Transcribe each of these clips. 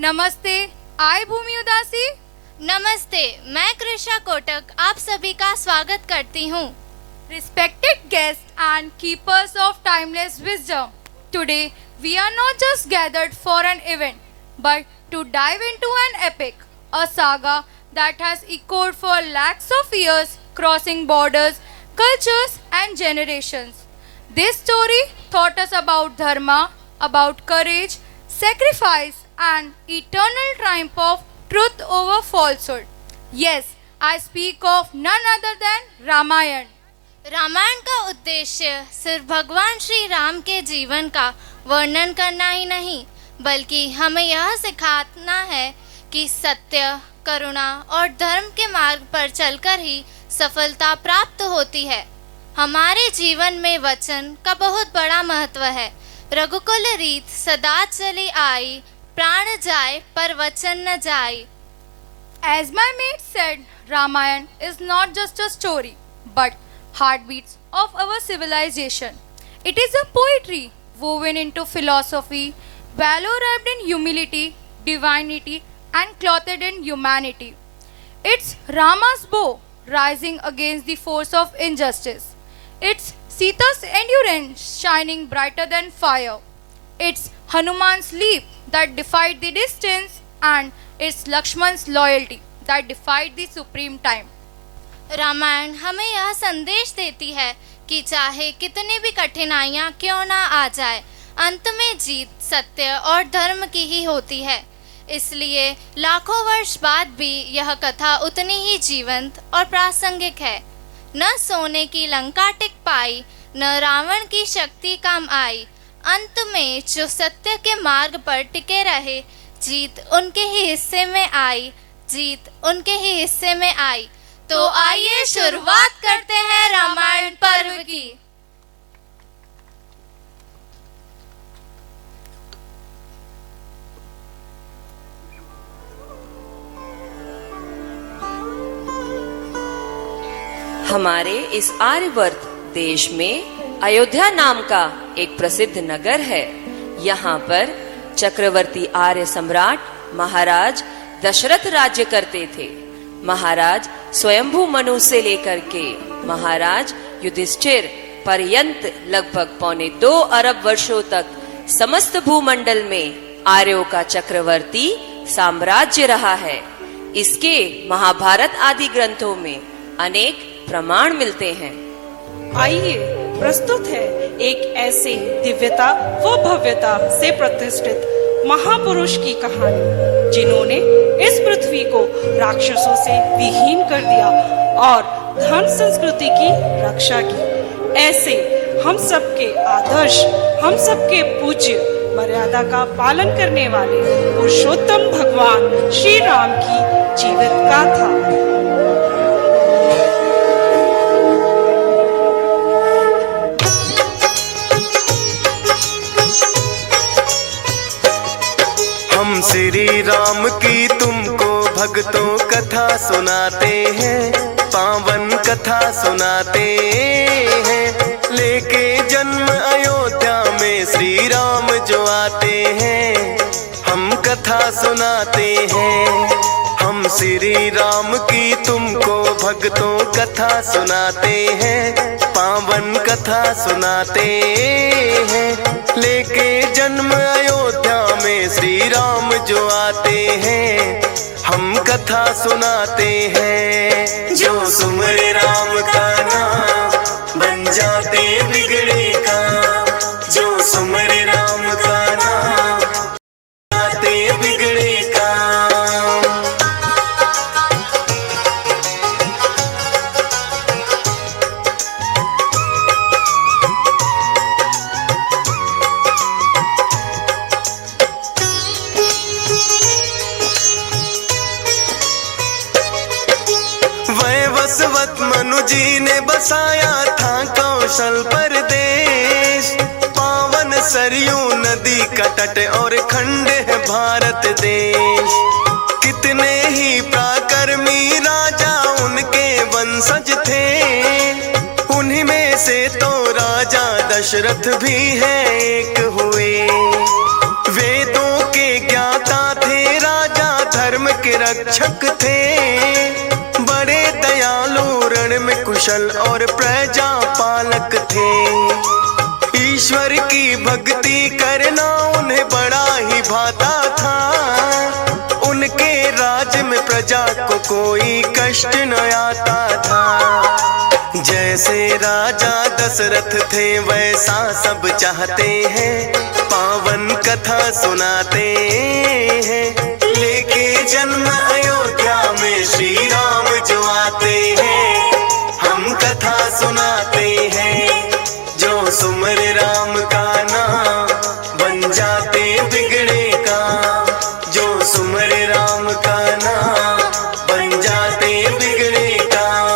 नमस्ते, आई भूमि उदासी। नमस्ते, मैं कृषा कोटक आप सभी का स्वागत करती हूँ। Respected guests and keepers of timeless wisdom, today we are not just gathered for an event, but to dive into an epic, a saga that has echoed for lakhs of years, crossing borders, cultures, and generations. This story taught us about dharma, about courage, sacrifice, and eternal triumph of truth over falsehood. Yes, I speak of none other than Ramayana. Ramayan का उद्देश्य सिर्फ भगवान श्री राम के जीवन का वर्णन करना ही नहीं, बल्कि हमें यह सिखाना है कि सत्य, करुणा और धर्म के मार्ग पर चलकर ही सफलता प्राप्त होती है। हमारे जीवन में वचन का बहुत बड़ा महत्व है। रघुकुल रीत सदा चली आई, प्राण जाए पर वचन न जाए। As my mate said, Ramayana is not just a story, but heartbeats of our civilization. It is a poetry woven into philosophy, valor wrapped in humility, divinity, and clothed in humanity. It's Rama's bow rising against the force of injustice. It's Sita's endurance shining brighter than fire. It's Hanuman's leap that defied the distance, and it's Lakshman's loyalty that defied the supreme time. Ramayan हमें यह संदेश देती है कि चाहे कितनी भी कठिनाइयां क्यों ना आ जाए, अंत में जीत सत्य और धर्म की ही होती है। इसलिए लाखों वर्ष बाद भी यह कथा उतनी ही जीवंत और प्रासंगिक है। न सोने की लंका टिक पाई, न रावण की शक्ति काम आई। अंत में जो सत्य के मार्ग पर टिके रहे, जीत उनके ही हिस्से में आई, जीत उनके ही हिस्से में आई। तो आइए शुरुआत करते हैं रामायण पर्व की। हमारे इस आर्यवर्त देश में अयोध्या नाम का एक प्रसिद्ध नगर है। यहाँ पर चक्रवर्ती आर्य सम्राट महाराज दशरथ राज्य करते थे। महाराज स्वयंभू मनु से लेकर के महाराज युधिष्ठिर पर्यंत लगभग 2.25 अरब वर्षों तक समस्त भूमंडल में आर्यों का चक्रवर्ती साम्राज्य रहा है। इसके महाभारत आदि ग्रंथों में अनेक प्रमाण मिलते हैं। आइए प्रस्तुत है एक ऐसे दिव्यता व भव्यता से प्रतिष्ठित महापुरुष की कहानी, जिन्होंने इस पृथ्वी को राक्षसों से विहीन कर दिया और धर्म संस्कृति की रक्षा की। ऐसे हम सबके आदर्श, हम सबके पूज्य, मर्यादा का पालन करने वाले पुरुषोत्तम भगवान श्री राम की जीवित गाथा। श्री राम की तुमको भक्तों कथा सुनाते हैं, पावन कथा सुनाते हैं। लेके जन्म अयोध्या में श्री राम जो आते हैं, हम कथा सुनाते हैं। हम श्री राम की तुमको भक्तों कथा सुनाते हैं, पावन कथा सुनाते हैं। लेके जन्म अयोध्या में श्री राम जो आते हैं, हम कथा सुनाते हैं। जो सुमरे राम का नाम बन जाते बिगड़े काम, जो सुमरे राम का नाम जाते बिगड़े काम। वैवस्वत मनु जी ने बसाया था कौशल प्रदेश। पावन सरयू नदी का तट और खंड है भारत देश। कितने ही पराक्रमी राजा उनके वंशज थे, उन्हीं में से तो राजा दशरथ भी है एक हुए। वेदों के ज्ञाता थे रक्षक थे, बड़े दयालु रण में कुशल और प्रजा पालक थे। ईश्वर की भक्ति करना उन्हें बड़ा ही भाता था, उनके राज में प्रजा को कोई कष्ट न आता था। जैसे राजा दशरथ थे वैसा सब चाहते हैं, पावन कथा सुनाते हैं। लेके जन्म अयोध्या में श्री राम जो आते हैं, हम कथा सुनाते हैं। जो सुमर राम का नाम बन जाते बिगड़े काम, जो सुमर राम का नाम बन जाते बिगड़े काम।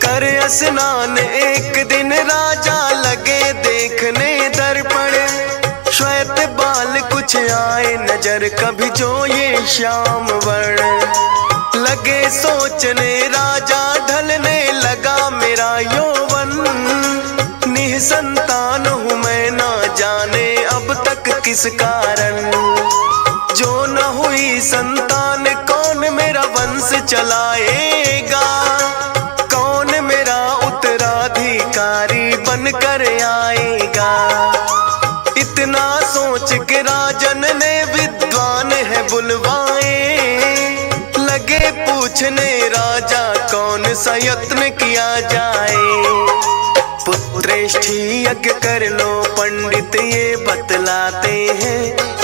कर स्नान एक दिन राजा लगे देखने दर्पण, श्वेत बाल कुछ आए नजर कभी जो ये श्याम वर्ण। लगे सोचने राजा ढलने लगा मेरा यौवन, निसंतान हूँ मैं ना जाने अब तक किस कारण। जो न हुई संतान कौन मेरा वंश चलाएगा, बनकर आएगा। इतना सोच के राजन ने विद्वान है बुलवाए, लगे पूछने राजा कौन सा यत्न किया जाए। पुत्रेष्ठी यज्ञ कर लो पंडित ये बतलाते हैं,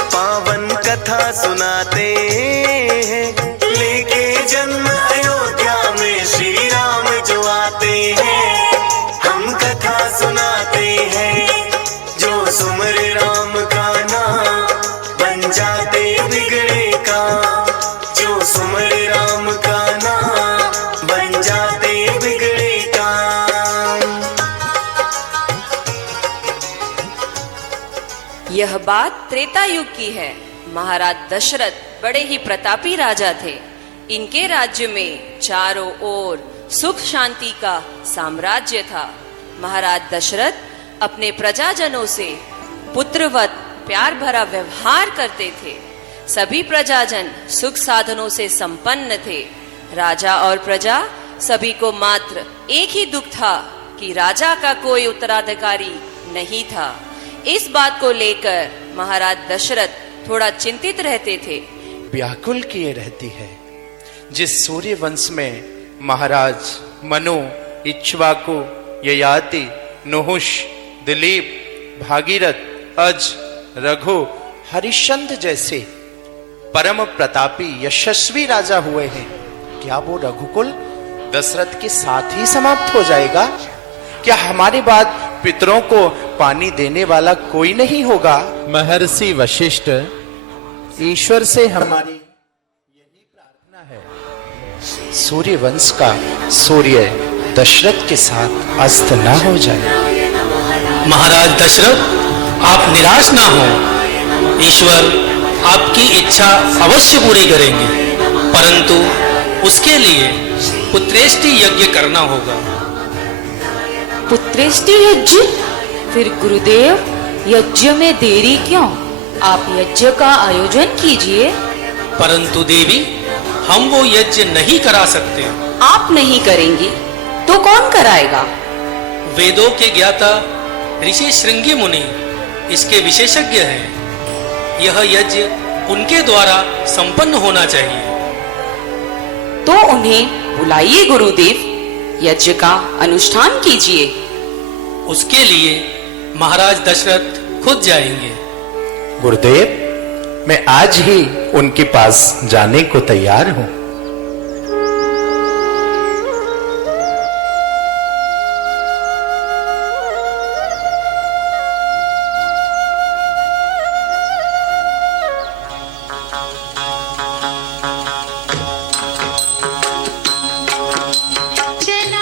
पावन कथा सुनाते हैं। लेके जन्म अयोध्या में श्री राम जो आते हैं, कथा सुनाते हैं। जो सुमर राम का नाम बन जाते बिगड़े काम, जो सुमर राम का नाम बन जाते बिगड़े काम। यह बात त्रेता युग की है। महाराज दशरथ बड़े ही प्रतापी राजा थे। इनके राज्य में चारों ओर सुख शांति का साम्राज्य था। महाराज दशरथ अपने प्रजाजनों से पुत्रवत प्यार भरा व्यवहार करते थे। सभी प्रजाजन सुख साधनों से संपन्न थे। राजा और प्रजा सभी को मात्र एक ही दुख था कि राजा का कोई उत्तराधिकारी नहीं था। इस बात को लेकर महाराज दशरथ थोड़ा चिंतित रहते थे। व्याकुल किए रहती है। जिस सूर्य वंश में महाराज मनु, इक्ष्वाकु, ययाति, नहुष, दिलीप, भागीरथ, अज, रघु, हरिश्चंद्र जैसे परम प्रतापी यशस्वी राजा हुए हैं, क्या वो रघुकुल दशरथ के साथ ही समाप्त हो जाएगा? क्या हमारे बाद पितरों को पानी देने वाला कोई नहीं होगा? महर्षि वशिष्ठ, ईश्वर से हमारी यही प्रार्थना है, सूर्य वंश का सूर्य दशरथ के साथ अस्त न हो जाए। महाराज दशरथ, आप निराश ना हो। ईश्वर आपकी इच्छा अवश्य पूरी करेंगे, परंतु उसके लिए पुत्रेष्टि यज्ञ करना होगा। पुत्रेष्टि यज्ञ? फिर गुरुदेव यज्ञ में देरी क्यों? आप यज्ञ का आयोजन कीजिए। परंतु देवी, हम वो यज्ञ नहीं करा सकते। आप नहीं करेंगी तो कौन कराएगा? वेदों के ज्ञाता ऋषि श्रृंगी मुनि इसके विशेषज्ञ हैं। यह यज्ञ उनके द्वारा संपन्न होना चाहिए। तो उन्हें बुलाइए गुरुदेव, यज्ञ का अनुष्ठान कीजिए। उसके लिए महाराज दशरथ खुद जाएंगे। गुरुदेव, मैं आज ही उनके पास जाने को तैयार हूं। चला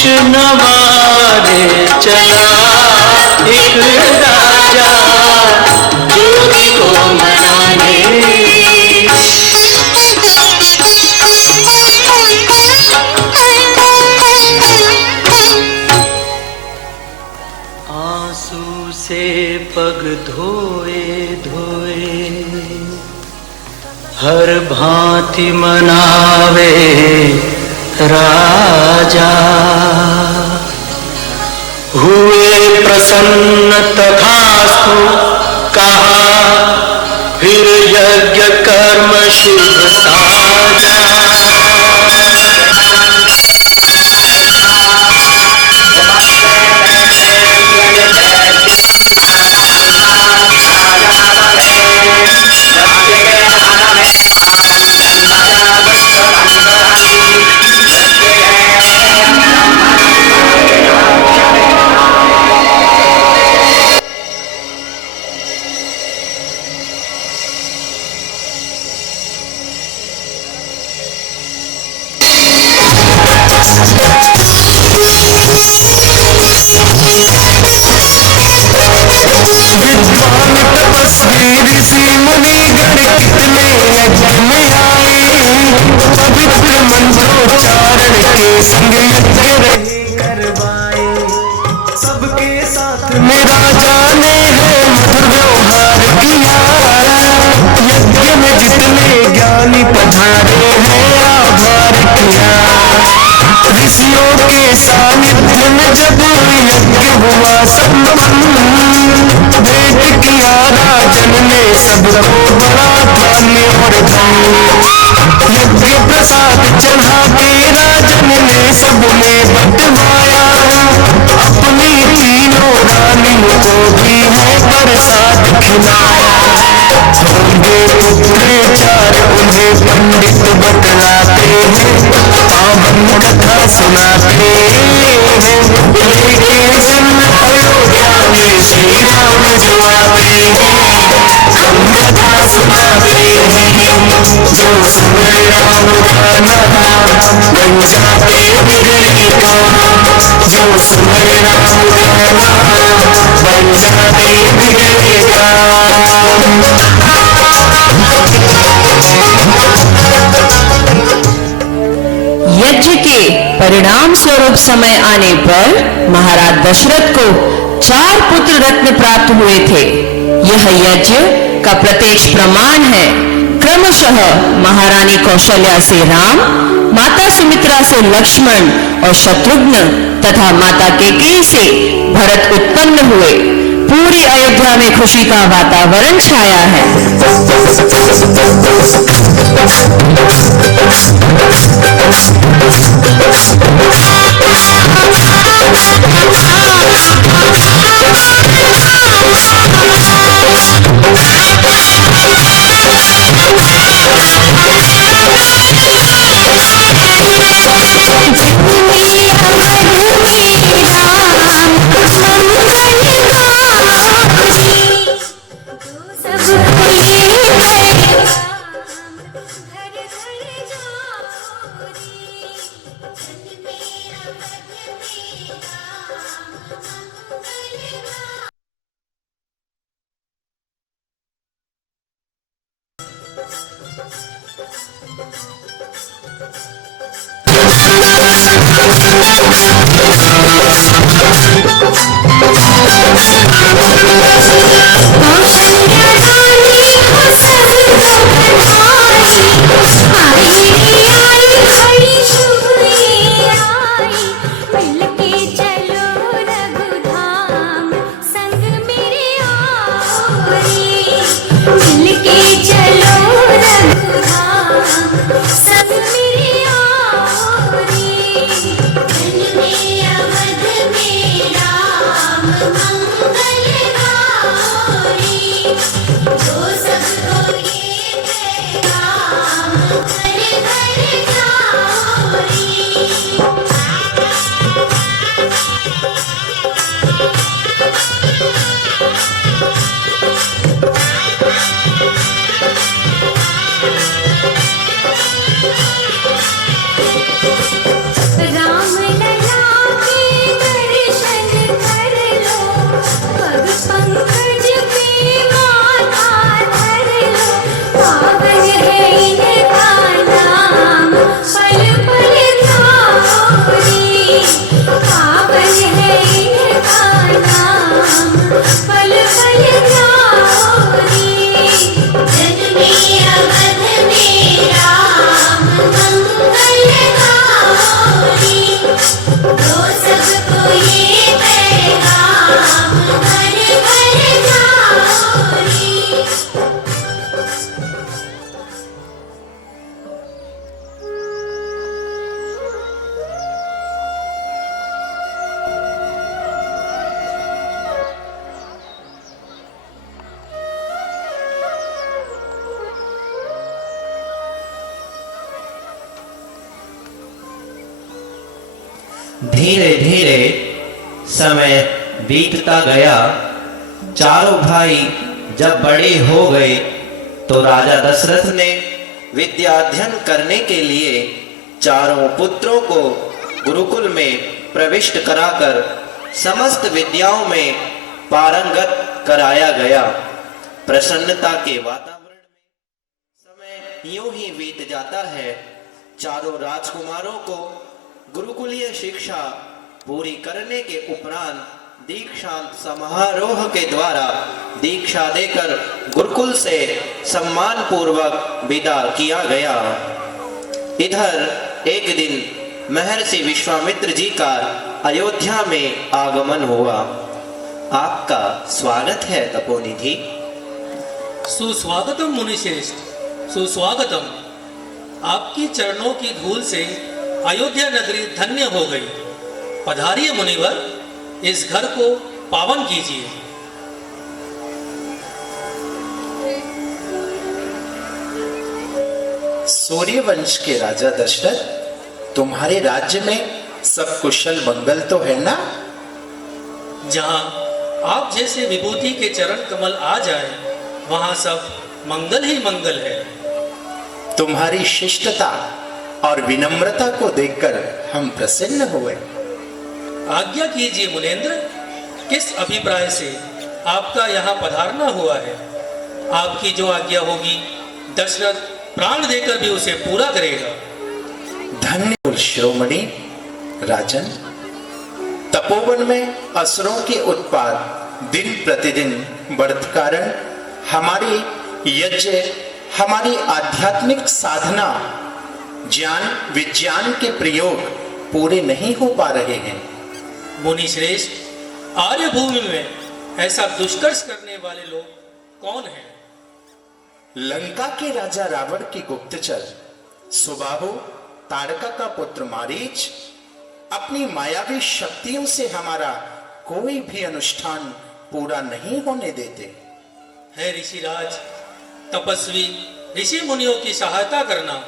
नवारे चला एक राजा जोगी को मनाने। आंसू से पग धोए धोए हर भांति मनावे राजा। हुए प्रसन्न तथास्तु कहा फिर यज्ञ कर्म शुभ साजा। सबके साथ में राजा ने है मधुर व्यवहार किया। यज्ञ में जितने ज्ञानी पधारे हैं आभार किया। ऋषियों के सानिध्य में जब यज्ञ हुआ संपन्न भेंट किया राजन ने सबको बड़ा धान्य और धन। यज्ञ प्रसाद चढ़ा के राजन ने सब में बंटवाया। अपनी तीनों रानियों को भी है प्रसाद खिलाया। होंगे पुत्र चार उन्हें पंडित बतलाते हैं। पावन कथा सुनाते हैं। लेके जन्म अयोध्या में श्री राम जो आते हैं। हम कथा सुनाते हैं जो सुने राम का नाम बन जाते बिगड़े काम। जो सुने राम का नाम बन जाते बिगड़े काम। यज्ञ के परिणाम स्वरूप समय आने पर महाराज दशरथ को 4 पुत्र रत्न प्राप्त हुए थे। यह यज्ञ का प्रत्यक्ष प्रमाण है। क्रमशः महारानी कौशल्या से राम, माता सुमित्रा से लक्ष्मण और शत्रुघ्न तथा माता कैकेयी से भरत उत्पन्न हुए। पूरी अयोध्या में खुशी का वातावरण छाया है। मिलके चलो रघुधाम संग मेरे धीरे धीरे समय बीतता गया। चारों भाई जब बड़े हो गए तो राजा दशरथ ने विद्या अध्ययन करने के लिए चारों पुत्रों को गुरुकुल में प्रविष्ट कराकर समस्त विद्याओं में पारंगत कराया गया। प्रसन्नता के वातावरण में समय यूं ही बीत जाता है। चारों राजकुमारों को गुरुकुलीय शिक्षा पूरी करने के उपरांत दीक्षांत समारोह के द्वारा दीक्षा देकर गुरुकुल से सम्मान पूर्वक विदा किया गया। इधर एक दिन महर्षि विश्वामित्र जी का अयोध्या में आगमन हुआ। आपका स्वागत है तपोनिधि। सुस्वागतम मुनिश्रेष्ठ, सुस्वागतम। आपकी चरणों की धूल से अयोध्या नगरी धन्य हो गई। पधारिए मुनिवर, इस घर को पावन कीजिए। सूर्यवंश के राजा दशरथ, तुम्हारे राज्य में सब कुशल मंगल तो है ना? जहां आप जैसे विभूति के चरण कमल आ जाए वहां सब मंगल ही मंगल है। तुम्हारी शिष्टता और विनम्रता को देखकर हम प्रसन्न हुए। आज्ञा कीजिए मुनेन्द्र, किस अभिप्राय से आपका यहाँ पधारना हुआ है? आपकी जो आज्ञा होगी दशरथ प्राण देकर भी उसे पूरा करेगा। धन्य शिरोमणि राजन, तपोवन में असुरों के उत्पात दिन प्रतिदिन बढ़त कारण हमारी यज्ञ, हमारी आध्यात्मिक साधना, ज्ञान विज्ञान के प्रयोग पूरे नहीं हो पा रहे हैं। मुनि श्रेष्ठ, आर्यभूमि में ऐसा दुष्कर्ष करने वाले लोग कौन हैं? लंका के राजा रावण की गुप्तचर सुबाहु, ताड़का का पुत्र मारीच अपनी मायावी शक्तियों से हमारा कोई भी अनुष्ठान पूरा नहीं होने देते। है ऋषिराज, तपस्वी ऋषि मुनियों की सहायता करना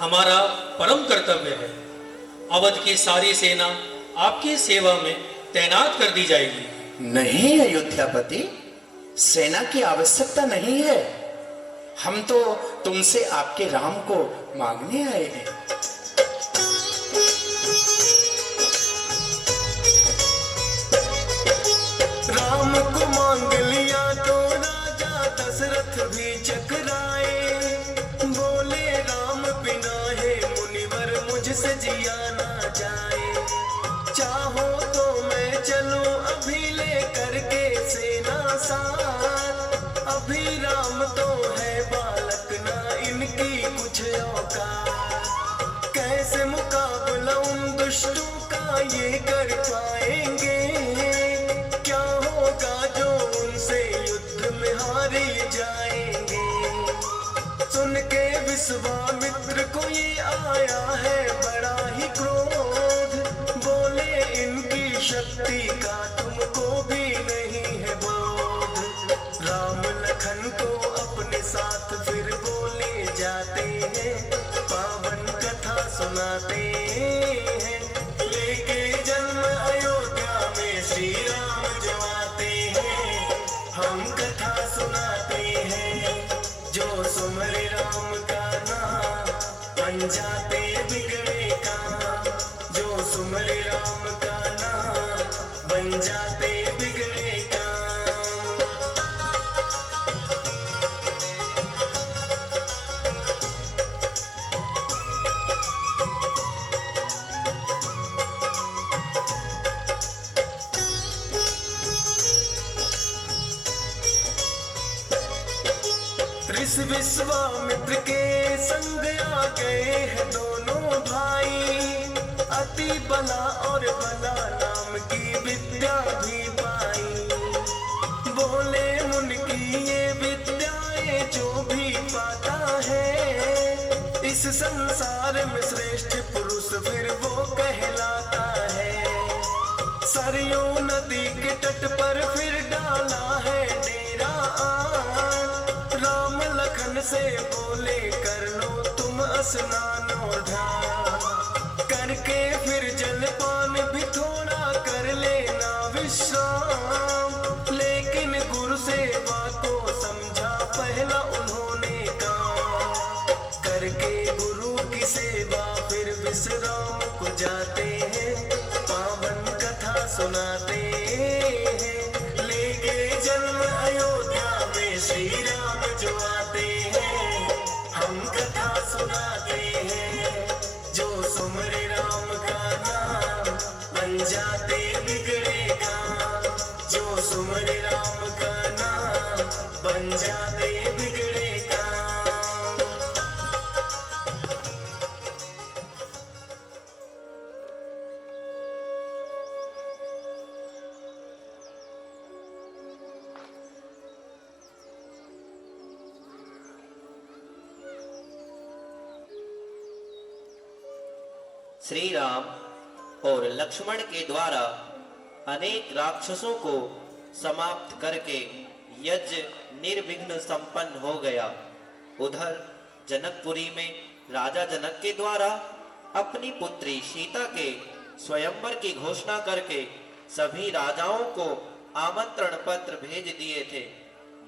हमारा परम कर्तव्य है। अवध की सारी सेना आपकी सेवा में तैनात कर दी जाएगी। नहीं अयोध्यापति, सेना की आवश्यकता नहीं है। हम तो तुमसे आपके राम को मांगने आए हैं। राम को मांग लिया तो राजा दशरथ भी चकराए। बोले राम बिना है मुनिवर मुझसे जिया ना जाए। चाहो तो मैं चलूं अभी ले करके सेना साथ। अभी राम तो है बालक ना इनकी कुछ औकात। कैसे मुकाबला उन दुष्टों का ये कर पाएंगे। क्या होगा जो उनसे युद्ध में हारे जाएंगे। सुन के विश्वामित्र को ये आया है बड़ा ही क्रोध। बोले इनकी शक्ति का तुमको भी नहीं है बोध। राम लखन को अपने साथ फिर बोले जाते हैं। पावन कथा सुनाते हैं। लेके जन्म अयोध्या में श्री राम जो आते हैं। हम कथा सुनाते हैं। जो सुमरे राम का नाम बन जाते बिगड़े काम। जो सुमरे राम का नाम बन जाते बिगड़े काम। ऋषि विश्वामित्र के संग आ गए हैं दोनों भाई। अति बला और बला नाम की विद्या भी पाई। बोले मुन की ये विद्याएं जो भी पाता है। इस संसार में श्रेष्ठ पुरुष फिर वो कहलाता है। सरयू नदी के तट पर फिर डाला है डेरा आन। राम लखन से बोले कर लो तुम स्नान और ध्यान। करके फिर जलपान भी थोड़ा कर लेना विश्राम। लेकिन गुरु सेवा को समझा पहला उन्होंने काम। करके गुरु की सेवा फिर विश्राम को जाते हैं, पावन कथा सुनाते हैं। ले गए जन्म अयोध्या में श्री राम जो आते हैं, हम कथा सुनाते हैं। जो सुमरे राम का नाम बन जाते बिगड़े काम। जो सुमरे राम का नाम बन जाते बिगड़े काम। श्री राम और लक्ष्मण के द्वारा अनेक राक्षसों को समाप्त करके यज्ञ निर्विघ्न संपन्न हो गया। उधर जनकपुरी में राजा जनक के द्वारा अपनी पुत्री सीता के स्वयंवर की घोषणा करके सभी राजाओं को आमंत्रण पत्र भेज दिए थे।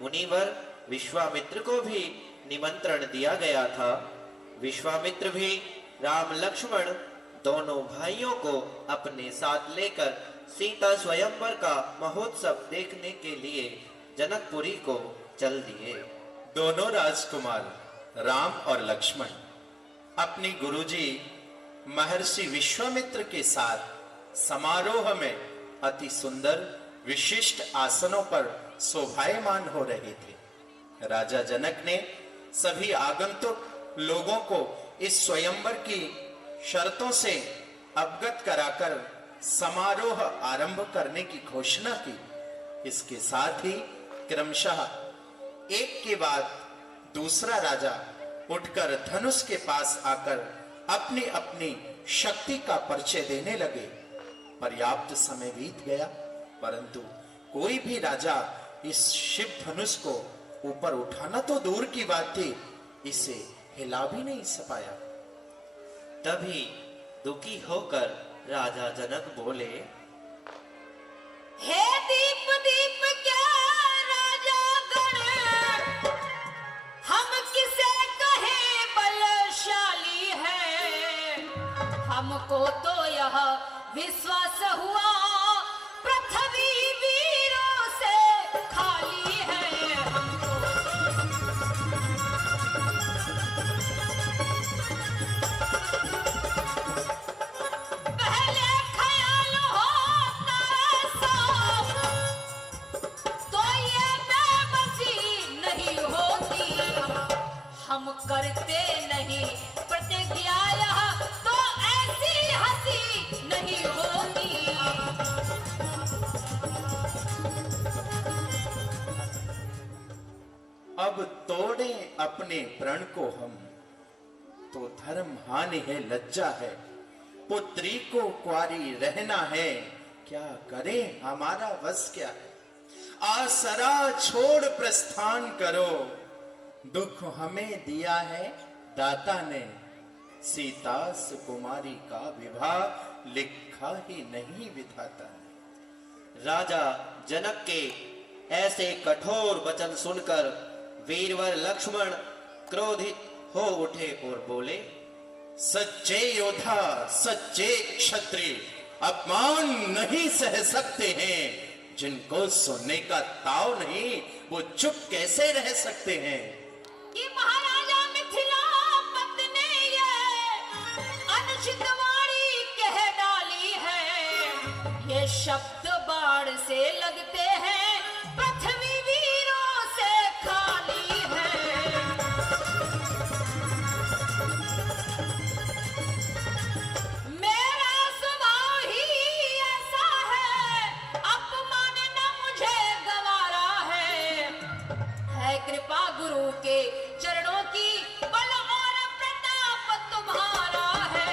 मुनिवर विश्वामित्र को भी निमंत्रण दिया गया था। विश्वामित्र भी राम लक्ष्मण दोनों भाइयों को अपने साथ लेकर सीता स्वयंवर का महोत्सव देखने के लिए जनकपुरी को चल दिए। दोनों राजकुमार राम और लक्ष्मण अपनी गुरुजी महर्षि विश्वामित्र के साथ समारोह में अति सुंदर विशिष्ट आसनों पर शोभायमान हो रहे थे। राजा जनक ने सभी आगंतुक लोगों को इस स्वयंवर की शर्तों से अवगत कराकर समारोह आरंभ करने की घोषणा की। इसके साथ ही क्रमशः एक के बाद दूसरा राजा उठकर धनुष के पास आकर अपनी अपनी शक्ति का परिचय देने लगे। पर्याप्त समय बीत गया, परंतु कोई भी राजा इस शिव धनुष को ऊपर उठाना तो दूर की बात थी, इसे हिला भी नहीं सपाया। तभी दुखी होकर राजा जनक बोले, हे दीप दीप क्या राजा गण, हम किसे कहे बलशाली है। हमको तो यह विश्वास हुआ पृथ्वी वीरों से खाली है। हम करते नहीं प्रतिज्ञा यह तो ऐसी हंसी नहीं होती। अब तोड़े अपने प्रण को हम, तो धर्म हानि है लज्जा है। पुत्री को कुंवारी रहना है, क्या करें हमारा वश क्या है। आसरा छोड़ प्रस्थान करो, दुख हमें दिया है दाता ने। सीता सुकुमारी का विवाह लिखा ही नहीं विधाता ने। राजा जनक के ऐसे कठोर वचन सुनकर वीरवर लक्ष्मण क्रोधित हो उठे और बोले, सच्चे योद्धा सच्चे क्षत्रिय अपमान नहीं सह सकते हैं। जिनको सुनने का ताव नहीं, वो चुप कैसे रह सकते हैं। कि महाराजा मिथिलापत ने ये अनुचित वाणी कह डाली है। ये शब्द बाण से लगते हैं, पृथ्वी वीरों से खाली है। मेरा स्वभाव ही ऐसा है, अपमान न मुझे गवारा है कृपा गुरु के चरणों की, बल और प्रताप तुम्हारा है।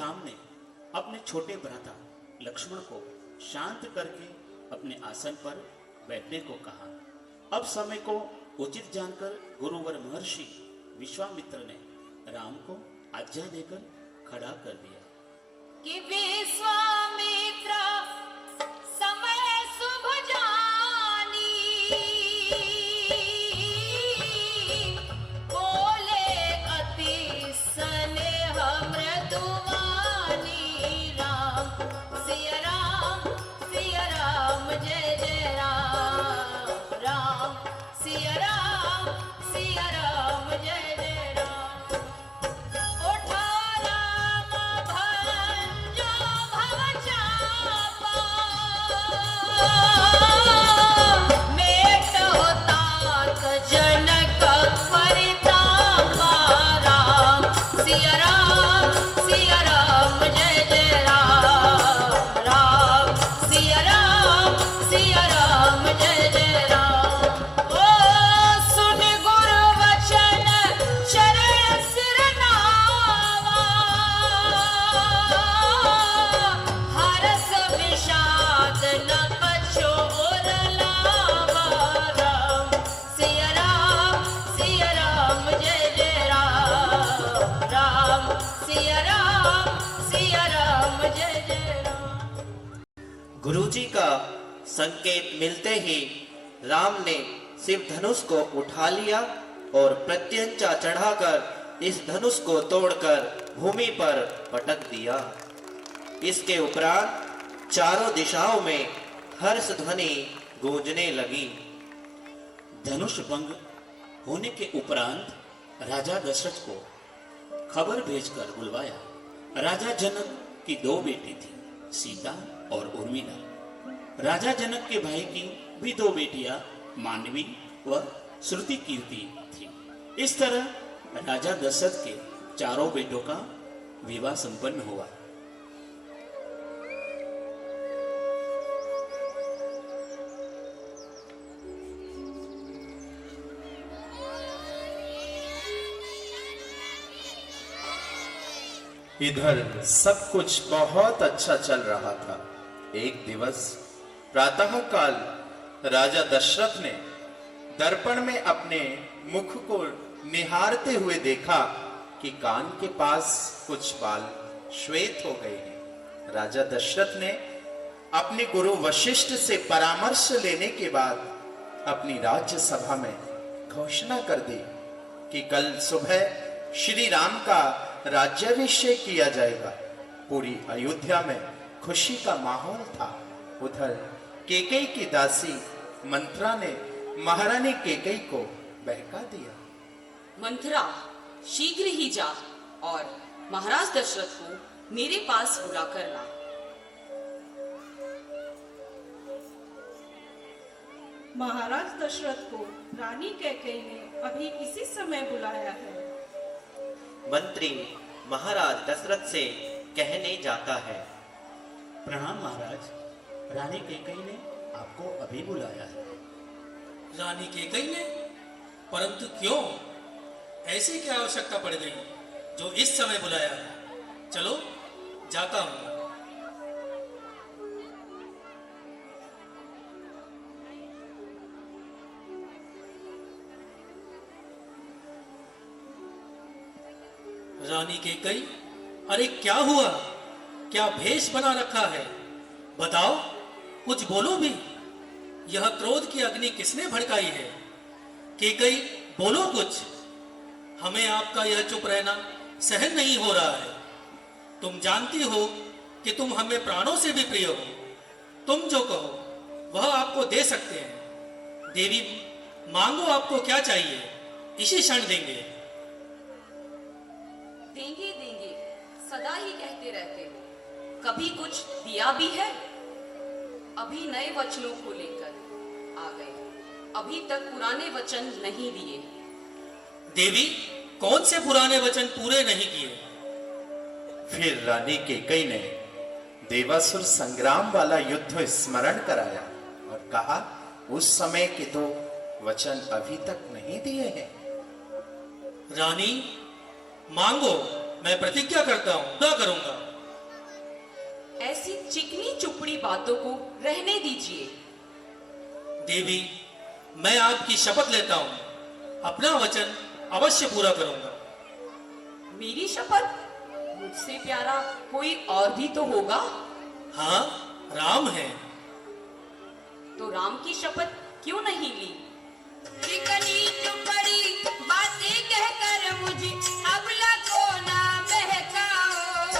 राम ने अपने छोटे भ्राता लक्ष्मण को शांत करके अपने आसन पर बैठने को कहा। अब समय को उचित जानकर गुरुवर महर्षि विश्वामित्र ने राम को आज्ञा देकर खड़ा कर दिया कि विश्वामित्र समय शुभ जानी, बोले अति स्नेह मृदुवानी, राम सिया राम जय जय राम, राम सिया राम जय जय राम। उठा राम भंजो भव चापा, मेट होतात जनक परितापा, राम सिया राम जय जय राम, राम सिया राम जय जय राम। ओ सुन गुरु वचन शरण सिर नावा, हरस विषाद न पछोर लावा, राम सिया राम जय जय राम, राम सिया राम जय जय राम। गुरुजी का संकेत मिलते ही राम ने शिव धनुष को उठा लिया और प्रत्यंचा चढ़ाकर इस धनुष को तोड़कर भूमि पर पटक दिया। इसके उपरांत चारों दिशाओं में हर्ष ध्वनि गूंजने लगी। धनुष भंग होने के उपरांत राजा दशरथ को खबर भेजकर बुलवाया। राजा जनक की 2 बेटी थी, सीता और उर्मिला। राजा जनक के भाई की भी 2 बेटियां, मांडवी व श्रुति कीर्ति थी। इस तरह राजा दशरथ के 4 बेटों का विवाह संपन्न हुआ। इधर सब कुछ बहुत अच्छा चल रहा था। एक दिवस प्रातः काल राजा दशरथ ने दर्पण में अपने मुख को निहारते हुए देखा कि कान के पास कुछ बाल श्वेत हो गए हैं। राजा दशरथ ने अपने गुरु वशिष्ठ से परामर्श लेने के बाद अपनी राज्य सभा में घोषणा कर दी कि कल सुबह श्री राम का राज्याभिषेक किया जाएगा। पूरी अयोध्या में खुशी का माहौल था। उधर केकई की दासी मंथरा ने महारानी केकई को बहका दिया। मंथरा, शीघ्र ही जा और महाराज दशरथ को मेरे पास बुला कर ला। महाराज दशरथ को रानी कैकेयी ने अभी इसी समय बुलाया है। मंत्री महाराज दशरथ से कहने जाता है। प्रणाम महाराज, रानी कैकेयी ने आपको अभी बुलाया है। रानी केकई ने? परंतु क्यों? ऐसी क्या आवश्यकता पड़ गई जो इस समय बुलाया है? चलो जाता हूं। रानी केकई, अरे क्या हुआ? क्या भेष बना रखा है? बताओ, कुछ बोलो भी। यह क्रोध की अग्नि किसने भड़काई है? केकई, बोलो कुछ। हमें आपका यह चुप रहना सहन नहीं हो रहा है। तुम जानती हो कि तुम हमें प्राणों से भी प्रिय हो। तुम जो कहो वह आपको दे सकते हैं। देवी, मांगो, आपको क्या चाहिए, इसी क्षण देंगे। देंगे देंगे, सदा ही कहते रहते हो, कभी कुछ दिया भी है? अभी नए वचनों को लेकर आ गए, अभी तक पुराने वचन नहीं दिए। देवी, कौन से पुराने वचन पूरे नहीं किए? फिर रानी केकई ने देवासुर संग्राम वाला युद्ध स्मरण कराया और कहा, उस समय के तो वचन अभी तक नहीं दिए हैं। रानी, मांगो, मैं प्रतिज्ञा करता हूं, पूरा करूंगा। ऐसी चिकनी चुपड़ी बातों को रहने दीजिए। देवी, मैं आपकी शपथ लेता हूँ, अपना वचन अवश्य पूरा करूंगा। मेरी शपथ? मुझसे प्यारा कोई और भी तो होगा। हाँ, राम है। तो राम की शपथ क्यों नहीं ली? चिकनी चुपड़ी बातें कहकर मुझे अबला को ना बहकाओ।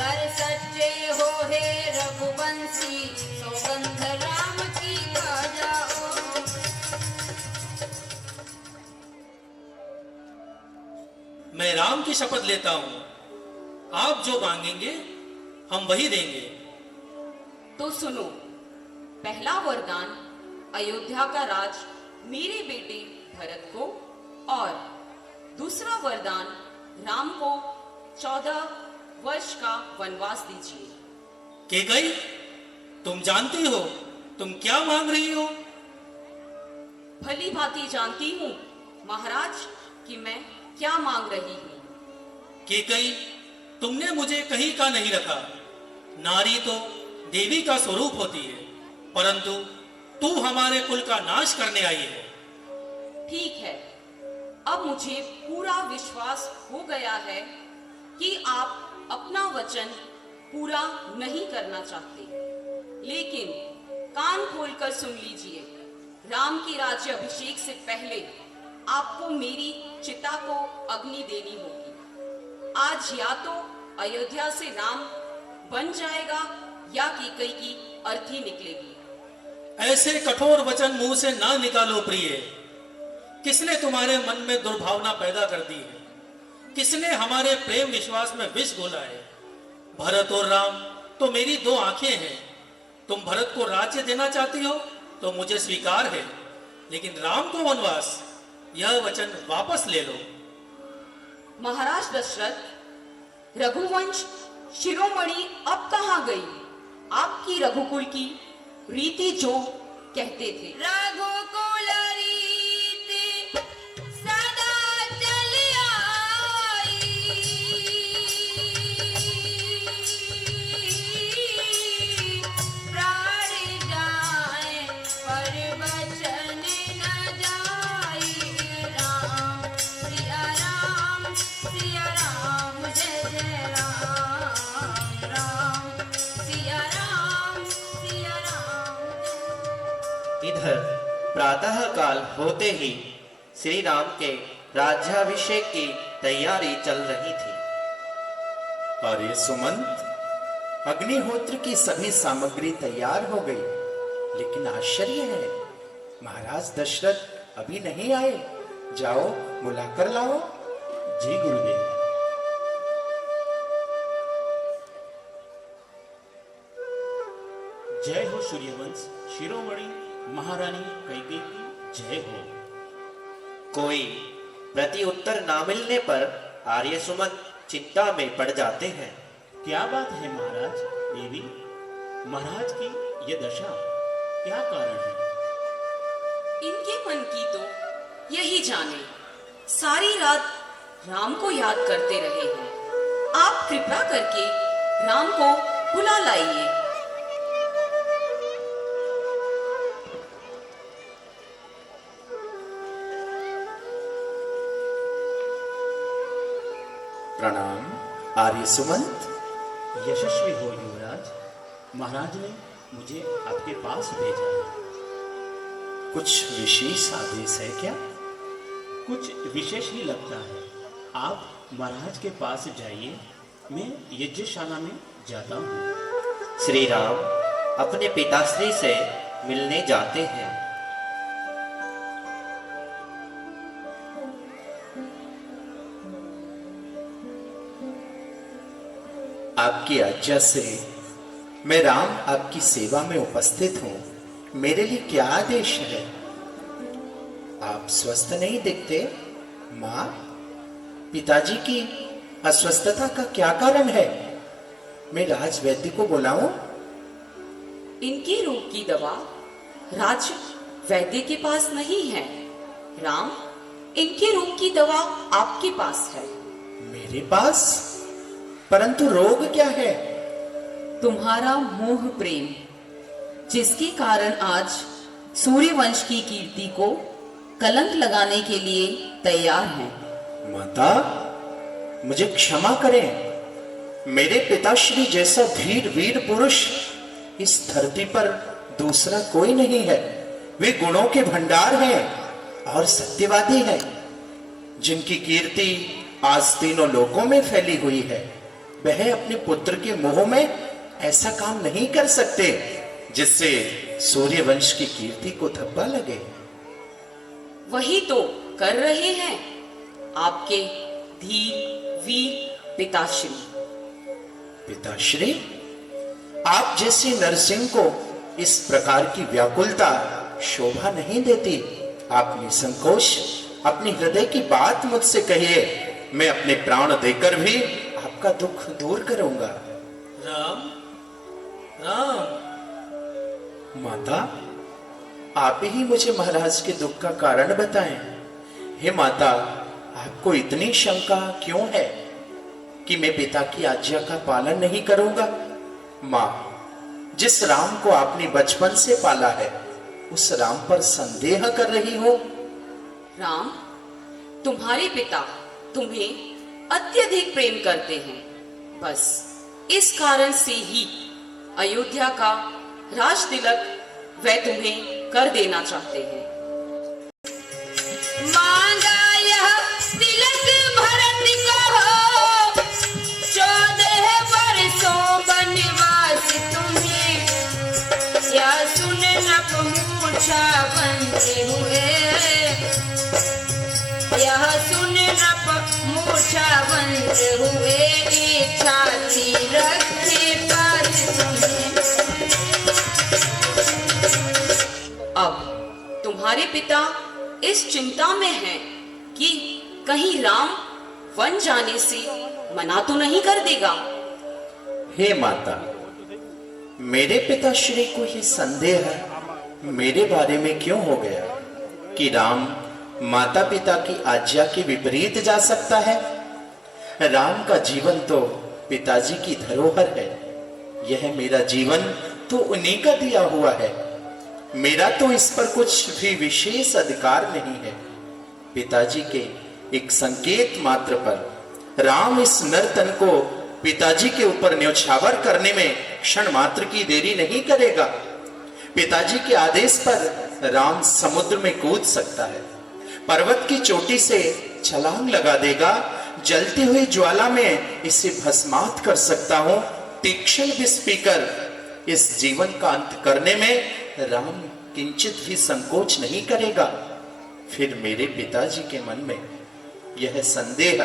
कर सच्चे हो हे रघुवंशी, सौगंध राम की खा जाओ। मैं राम की शपथ लेता हूँ, आप जो मांगेंगे हम वही देंगे। तो सुनो, पहला वरदान अयोध्या का राज मेरे बेटे भरत को, और दूसरा वरदान राम को 14 वर्ष का वनवास दीजिए। कैकेयी, तुम जानती हो तुम क्या मांग रही हो? भली भांति जानती हूँ महाराज कि मैं क्या मांग रही हूँ। कैकेयी, तुमने मुझे कहीं का नहीं रखा। नारी तो देवी का स्वरूप होती है, परंतु तू हमारे कुल का नाश करने आई है। ठीक है, अब मुझे पूरा विश्वास हो गया है कि आप अपना वचन पूरा नहीं करना चाहते, लेकिन कान खोलकर सुन लीजिए, राम की राज्य अभिषेक से पहले आपको मेरी चिता को अग्नि देनी होगी। आज या तो अयोध्या से राम बन जाएगा या कैकेयी की अर्थी निकलेगी। ऐसे कठोर वचन मुंह से ना निकालो प्रिय। किसने तुम्हारे मन में दुर्भावना पैदा कर दी है? किसने हमारे प्रेम विश्वास में विष घोला है? भरत और राम तो मेरी दो आंखें हैं। तुम भरत को राज्य देना चाहती हो तो मुझे स्वीकार है, लेकिन राम को वनवास, यह वचन वापस ले लो। महाराज दशरथ, रघुवंश शिरोमणि अब कहाँ गई? आपकी रघुकुल की रीति जो कहते थे, रघुकुल रीति सदा चली आई। प्राण जाए पर वचन न जाई। राम सिया राम, सिया राम, जय जय राम। राम सिया राम, सिया राम। इधर प्रातः काल होते ही श्री राम के राज्याभिषेक की तैयारी चल रही थी। अरे सुमंत, अग्निहोत्र की सभी सामग्री तैयार हो गई, लेकिन आश्चर्य है, महाराज दशरथ अभी नहीं आए। जाओ बुलाकर लाओ। जी गुरुदेव। जय हो सूर्यवंश शिरोमणि महारानी कैकेयी की जय हो। कोई प्रति उत्तर ना मिलने पर आर्य सुमन चिंता में पड़ जाते हैं। क्या बात है महाराज? देवी, महाराज की ये दशा क्या कारण है? इनके मन की तो यही जाने, सारी रात राम को याद करते रहे हैं। आप कृपा करके राम को बुला लाइए। प्रणाम आर्य सुमंत। यशस्वी हो युवराज। महाराज ने मुझे आपके पास भेजा है। कुछ विशेष आदेश है क्या? कुछ विशेष ही लगता है। आप महाराज के पास जाइए, मैं यज्ञशाला में जाता हूँ। श्री राम अपने पिताश्री से मिलने जाते हैं। आपकी आज्ञा से मैं राम आपकी सेवा में उपस्थित हूँ। मेरे लिए क्या आदेश है? आप स्वस्थ नहीं दिखते। माँ, पिताजी की अस्वस्थता का क्या कारण है? मैं राज वैद्य को बुलाऊं? इनके रोग की दवा राज वैद्य के पास नहीं है। राम, इनके रोग की दवा आपके पास है। मेरे पास? परंतु रोग क्या है? तुम्हारा मोह प्रेम, जिसके कारण आज सूर्यवंश की कीर्ति को कलंक लगाने के लिए तैयार हैं। माता, मुझे क्षमा करें। मेरे पिताश्री जैसा धीर वीर पुरुष इस धरती पर दूसरा कोई नहीं है। वे गुणों के भंडार हैं और सत्यवादी हैं, जिनकी कीर्ति आज तीनों लोकों में फैली हुई है। वह अपने पुत्र के मोह में ऐसा काम नहीं कर सकते जिससे सूर्यवंश की कीर्ति को धब्बा लगे। वही तो कर रहे हैं आपके धीर वीर पिताश्री। पिताश्री, आप जैसे नरसिंह को इस प्रकार की व्याकुलता शोभा नहीं देती। आप निसंकोच अपनी हृदय की बात मुझसे कहिए, मैं अपने प्राण देकर भी आपका दुख दूर करूंगा। राम, राम। माता, आप ही मुझे महाराज के दुख का कारण बताएं। हे माता, आपको इतनी शंका क्यों है कि मैं पिता की आज्ञा का पालन नहीं करूंगा? माँ, जिस राम को आपने बचपन से पाला है, उस राम पर संदेह कर रही हो? राम, तुम्हारे पिता तुम्हें अत्यधिक प्रेम करते हैं। बस इस कारण से ही अयोध्या का राज तिलक वे तुम्हें कर देना चाहते हैं। मांगा यह तिलक भरत को हो, 14 वर्षों वनवास तुम्हें, यह सुन नपमूर्छा बंधे हुए, यह सुन नपमूर्छा बंधे हुए, इच्छा थी रखे पास तुम्हें। अब तुम्हारे पिता इस चिंता में हैं कि कहीं राम वन जाने से मना तो नहीं कर देगा। हे माता, मेरे पिताश्री को ये संदेह मेरे बारे में क्यों हो गया कि राम माता पिता की आज्ञा के विपरीत जा सकता है? राम का जीवन तो पिताजी की धरोहर है। यह मेरा जीवन तो उन्हीं का दिया हुआ है। मेरा तो इस पर कुछ भी विशेष अधिकार नहीं है। पिताजी के एक संकेत मात्र पर राम इस नर्तन को पिताजी के ऊपर न्यौछावर करने में क्षण मात्र की देरी नहीं करेगा। पिताजी के आदेश पर राम समुद्र में कूद सकता है, पर्वत की चोटी से छलांग लगा देगा, जलती हुई ज्वाला में इसे भस्मात कर सकता हूं। तीक्ष्ण विस्फीकर इस जीवन का अंत करने में राम किंचित भी संकोच नहीं करेगा। फिर मेरे पिताजी के मन में यह संदेह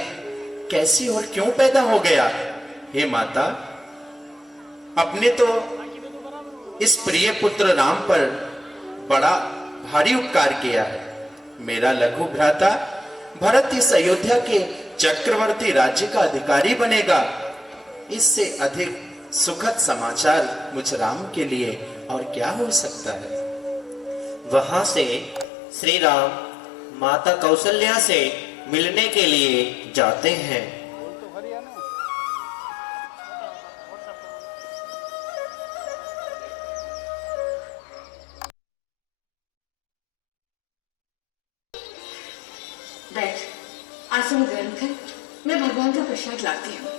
कैसे और क्यों पैदा हो गया? हे माता, अपने तो इस प्रिय पुत्र राम पर बड़ा भारी उपकार किया है। मेरा लघु भ्राता भरत इस अयोध्या के चक्रवर्ती राज्य का अधिकारी बनेगा। इससे अधिक सुखद समाचार मुझ राम के लिए और क्या हो सकता है? वहां से श्री राम माता कौशल्या से मिलने के लिए जाते हैं। बैठ, आसन ग्रहण कर, मैं भगवान का प्रसाद लाती हूँ।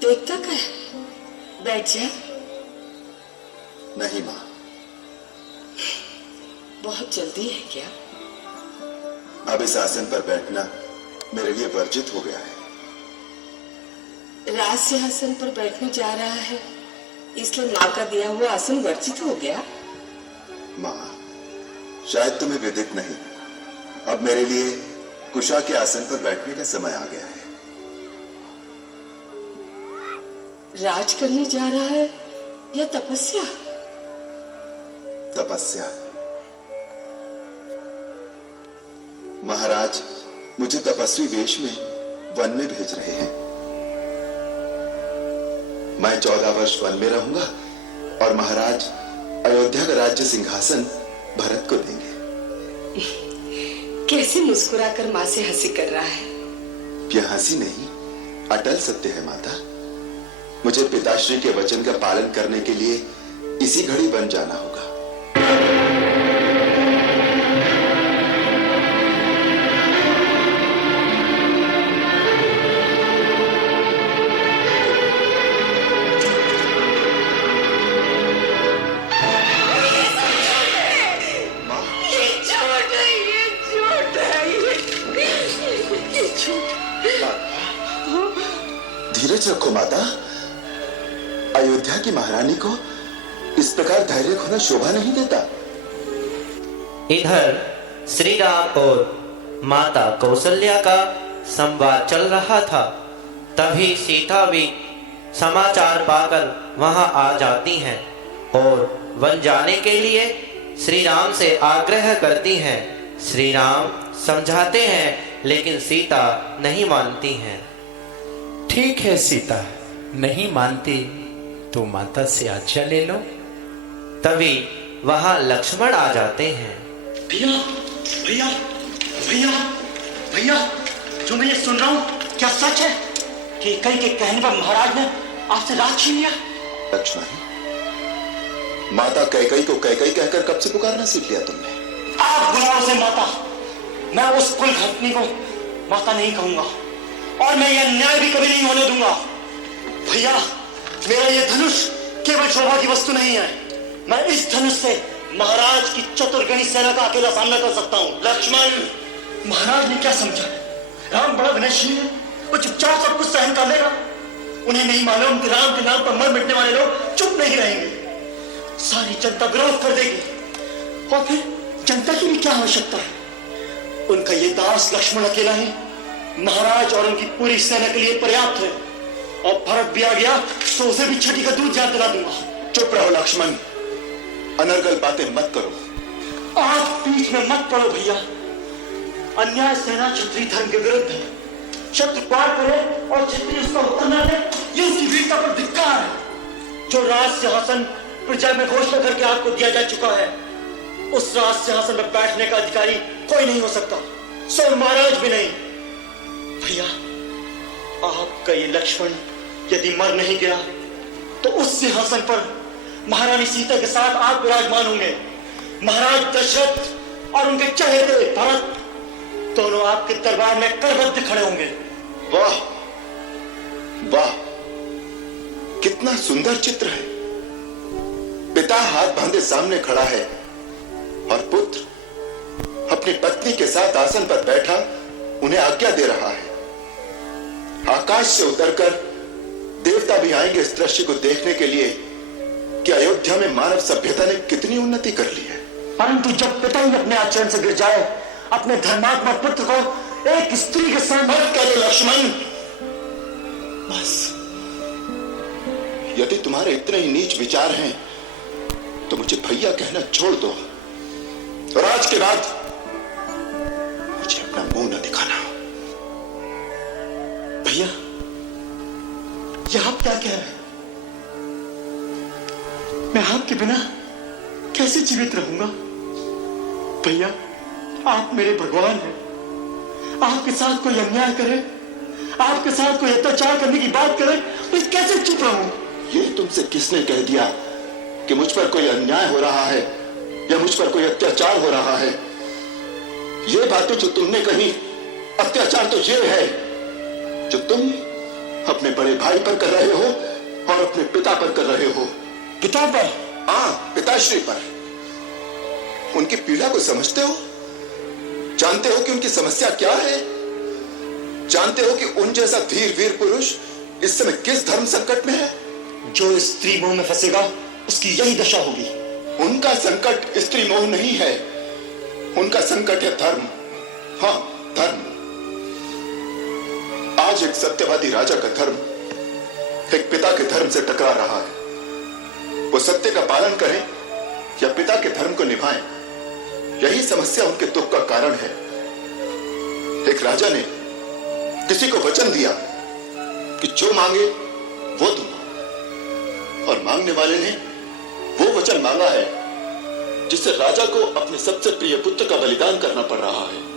देखता क्या है? बैठ जा। नहीं माँ। बहुत जल्दी है क्या? अब इस आसन पर बैठना मेरे लिए वर्जित हो गया है। राज सिंहासन पर बैठने जा रहा है, इसलिए माँ का दिया हुआ आसन वर्जित हो गया? माँ, शायद तुम्हें विदित नहीं, अब मेरे लिए कुशा के आसन पर बैठने का समय आ गया है। राज करने जा रहा है या तपस्या? तपस्या। महाराज मुझे तपस्वी वेश में वन में भेज रहे हैं। मैं 14 वर्ष वन में रहूंगा और महाराज अयोध्या का राज्य सिंहासन भरत को देंगे। कैसे मुस्कुराकर माँ से हंसी कर रहा है। यह हंसी नहीं, अटल सत्य है माता। मुझे पिताश्री के वचन का पालन करने के लिए इसी घड़ी बन जाना होगा। धीरज रखो माता। अयोध्या की महारानी को इस प्रकार धैर्य खोना शोभा नहीं देता। इधर श्री राम और माता कौशल्या का संवाद चल रहा था। तभी सीता भी समाचार पाकर वहां आ जाती हैं और वन जाने के लिए श्री राम से आग्रह करती हैं। श्री राम समझाते हैं लेकिन सीता नहीं मानती हैं। ठीक है सीता, नहीं मानती तो माता से आज्ञा ले लो। तभी वहां लक्ष्मण आ जाते हैं। भैया भैया भैया भैया, जो मैं ये सुन रहा हूँ क्या सच है कि कई के कहने पर महाराज ने आपसे राज छीन लिया? लक्ष्मण, माता कैकई को कैकई कहकर कब से पुकारना सीख लिया तुमने? आप बुलाओ उसे माता। मैं उस कुल घटनी को माता नहीं कहूंगा और मैं यह न्याय भी कभी नहीं होने दूंगा। भैया, मेरा यह धनुष केवल शोभा की वस्तु नहीं है। मैं इस धनुष से महाराज की चतुर्गणी सेना का अकेला सामना कर सकता हूँ। लक्ष्मण, महाराज ने क्या समझा? राम बड़ा विनयशील है, वो चुपचाप सब कुछ सहन कर लेगा। उन्हें नहीं मालूम कि राम के नाम पर मर मिटने वाले लोग चुप नहीं रहेंगे। सारी जनता विरोध कर देगी और फिर जनता की भी क्या आवश्यकता है? उनका ये दास लक्ष्मण अकेला ही महाराज और उनकी पूरी सेना के लिए पर्याप्त है। और भरत भी आ गया तो उसे भी छठी का दूध याद दिला दूंगा। चुप रहो लक्ष्मण, अनर्गल बातें मत करो। आप बीच में मत पड़ो भैया। अन्याय सेना क्षत्रिय धर्म के विरुद्ध है। शत्रु पार करे और क्षत्रिय उसका उत्तर न दे, ये उसकी वीरता पर धिक्कार है। जो राज सिंहासन प्रजा में घोषणा करके आपको दिया जा चुका है, उस राज सिंहासन पर बैठने का अधिकारी कोई नहीं हो सकता, सो महाराज भी नहीं। भैया, आपका ये लक्ष्मण यदि मर नहीं गया तो उस सिंहासन पर महारानी सीता के साथ आप विराजमान होंगे। महाराज दशरथ और उनके चहेते भरत दोनों आपके दरबार में करबद्ध खड़े होंगे। वाह वाह, कितना सुंदर चित्र है। पिता हाथ बांधे सामने खड़ा है और पुत्र अपनी पत्नी के साथ आसन पर बैठा उन्हें आज्ञा दे रहा है। आकाश से उतरकर देवता भी आएंगे इस दृश्य को देखने के लिए कि अयोध्या में मानव सभ्यता ने कितनी उन्नति कर ली है। परंतु जब पिता ही अपने आचरण से गिर जाए, अपने धर्मात्मा पुत्र को एक स्त्री के साथ मत करो लक्ष्मण। बस, यदि तुम्हारे इतने ही नीच विचार हैं तो मुझे भैया कहना छोड़ दो और आज के बाद मुझे अपना मुंह न दिखाना। भैया, यह आप क्या कह रहे हैं? मैं आपके बिना कैसे जीवित रहूंगा? भैया, आप मेरे भगवान हैं। आपके साथ कोई अन्याय करे, आपके साथ कोई अत्याचार करने की बात करे, मैं कैसे चुप रहूं? ये तुमसे किसने कह दिया कि मुझ पर कोई अन्याय हो रहा है या मुझ पर कोई अत्याचार हो रहा है? ये बातें जो तुमने कही, अत्याचार तो ये है जो तुम अपने बड़े भाई पर कर रहे हो और अपने पिता पर कर रहे हो। पिता पर? हाँ, पिताश्री पर। उनकी पीड़ा को समझते हो? जानते हो कि उनकी समस्या क्या है? जानते हो कि उन जैसा धीर वीर पुरुष इस समय किस धर्म संकट में है? जो स्त्री मोह में फंसेगा उसकी यही दशा होगी। उनका संकट स्त्री मोह नहीं है, उनका संकट है धर्म। हाँ, धर्म। आज एक सत्यवादी राजा का धर्म एक पिता के धर्म से टकरा रहा है। वो सत्य का पालन करें या पिता के धर्म को निभाएं, यही समस्या उनके दुख का कारण है। एक राजा ने किसी को वचन दिया कि जो मांगे वो दूंगा, और मांगने वाले ने वो वचन मांगा है जिससे राजा को अपने सबसे प्रिय पुत्र का बलिदान करना पड़ रहा है।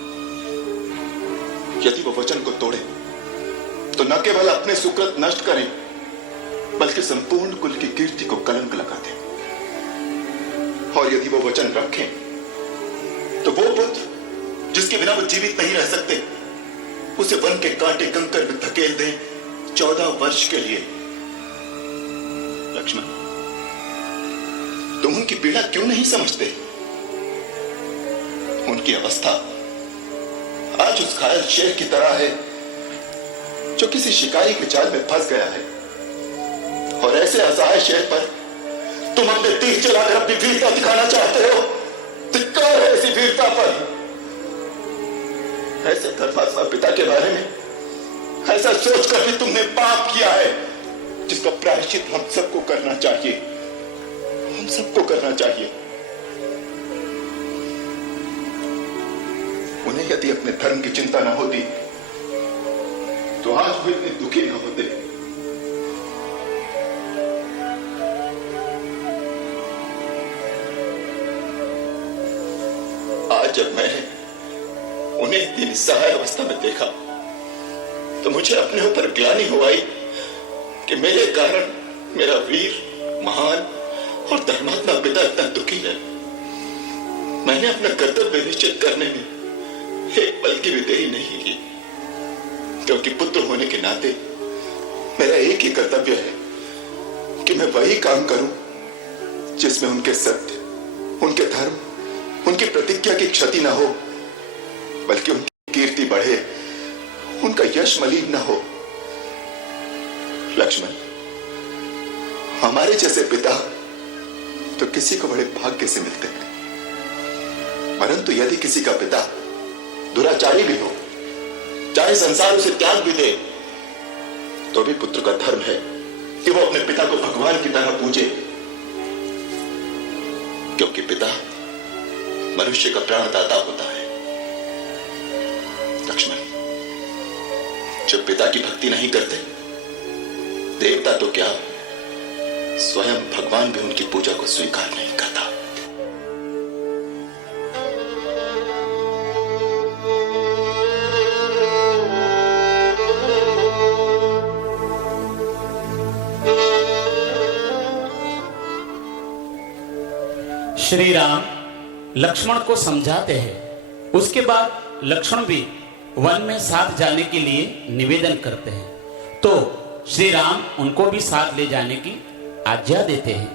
यदि वो वचन को तोड़े तो न केवल अपने सुकृत नष्ट करें, बल्कि संपूर्ण कुल की कीर्ति को कलंक लगा दें। और यदि वो वचन रखें तो वो पुत्र जिसके बिना वो जीवित नहीं रह सकते, उसे वन के कांटे कंकर में धकेल दें 14 वर्ष के लिए। लक्ष्मण, तुम उनकी पीड़ा क्यों नहीं समझते? उनकी अवस्था आज उस घायल शेर की तरह है जो किसी शिकारी के जाल में फंस गया है। और ऐसे असहाय शेर पर तुम अपने तीर चलाकर अपनी वीरता दिखाना चाहते हो। धिक्कार है ऐसी वीरता पर। ऐसे धर्मात्मा पिता के बारे में ऐसा सोचकर भी तुमने पाप किया है, जिसका प्रायश्चित हम सबको करना चाहिए। हम सबको करना चाहिए। उन्हें यदि अपने धर्म की चिंता न होती तो आज वो इतने दुखी न होते। आज जब मैंने उन्हें इतनी निस्सहाय अवस्था में देखा तो मुझे अपने ऊपर ग्लानि हो आई कि मेरे कारण मेरा वीर, महान और धर्मात्मा पिता इतना दुखी है। मैंने अपना कर्तव्य निश्चित करने में एक पल की भी देरी नहीं की, क्योंकि पुत्र होने के नाते मेरा एक ही कर्तव्य है कि मैं वही काम करूं जिसमें उनके सत्य, उनके धर्म, उनकी प्रतिज्ञा की क्षति न हो, बल्कि उनकी कीर्ति बढ़े, उनका यश मलिन न हो। लक्ष्मण, हमारे जैसे पिता तो किसी को बड़े भाग्य से मिलते हैं, परंतु यदि किसी का पिता दुराचारी भी हो, चाहे संसार उसे त्याग भी दे, तो भी पुत्र का धर्म है कि वो अपने पिता को भगवान की तरह पूजे, क्योंकि पिता मनुष्य का प्राणदाता होता है। लक्ष्मण, जब पिता की भक्ति नहीं करते, देवता तो क्या, स्वयं भगवान भी उनकी पूजा को स्वीकार नहीं करता। श्री राम लक्ष्मण को समझाते हैं। उसके बाद लक्ष्मण भी वन में साथ जाने के लिए निवेदन करते हैं, तो श्री राम उनको भी साथ ले जाने की आज्ञा देते हैं।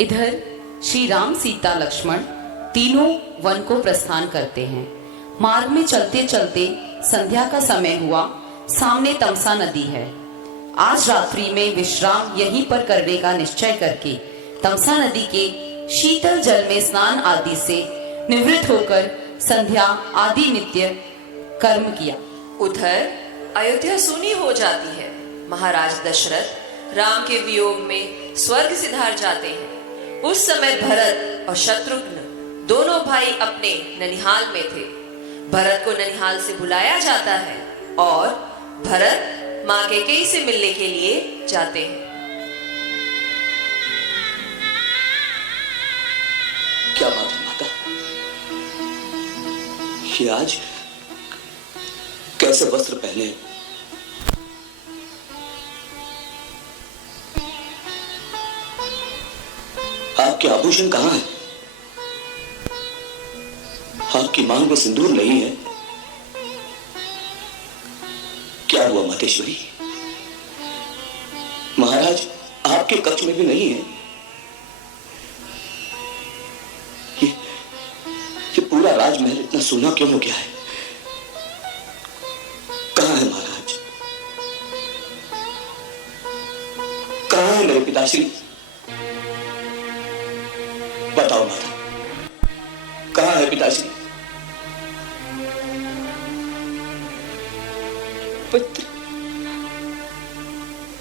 इधर श्री राम, सीता, लक्ष्मण तीनों वन को प्रस्थान करते हैं। मार्ग में चलते चलते संध्या का समय हुआ। सामने तमसा नदी है। आज रात्रि में विश्राम यहीं पर करने का निश्चय करके तमसा नदी के शीतल जल में स्नान आदि से निवृत्त होकर संध्या आदि नित्य कर्म किया। उधर अयोध्या सूनी हो जाती है। महाराज दशरथ राम के वियोग में स्वर्ग सिधार जाते हैं। उस समय भरत और शत्रुघ्न दोनों भाई अपने ननिहाल में थे। भरत को ननिहाल से बुलाया जाता है और भरत मां कैकेयी से मिलने के लिए जाते हैं। क्या बात है माता, ये आज कैसे वस्त्र पहने? आपके आभूषण कहां है? आपकी मांग में सिंदूर नहीं है। क्या हुआ मातेश्वरी? महाराज आपके कक्ष में भी नहीं है। ये पूरा राजमहल इतना सूना क्यों हो गया है? कहां है महाराज? कहां है मेरे पिताश्री? बताओ माता, कहां है पिताश्री? पुत्र,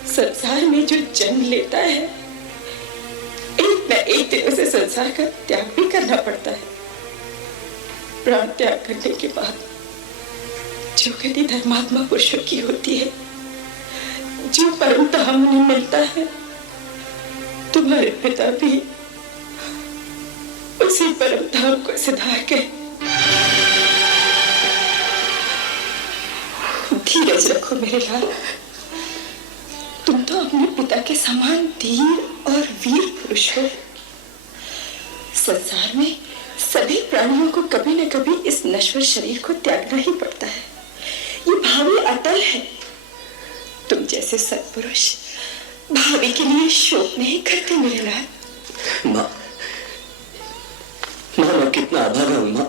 संसार में जो जन्म लेता है, एक न एक दिन उसे संसार का त्याग भी करना पड़ता है। प्राण त्याग करने के बाद जो गति धर्मात्मा पुरुषों की होती है, जो परम धाम उन्हें मिलता है, तुम्हारे पिता भी उसी परम धाम को सिधार के धीरज रखो मेरे लाल। तुम तो अपने पिता के समान धीर और वीर पुरुष हो। संसार में सभी प्राणियों को कभी न कभी इस नश्वर शरीर को त्यागना ही पड़ता है। ये भावी अटल है। तुम जैसे सत्पुरुष भावी के लिए शोक नहीं करते मेरे लाल। माँ, मैं कितना अभागा हूं माँ।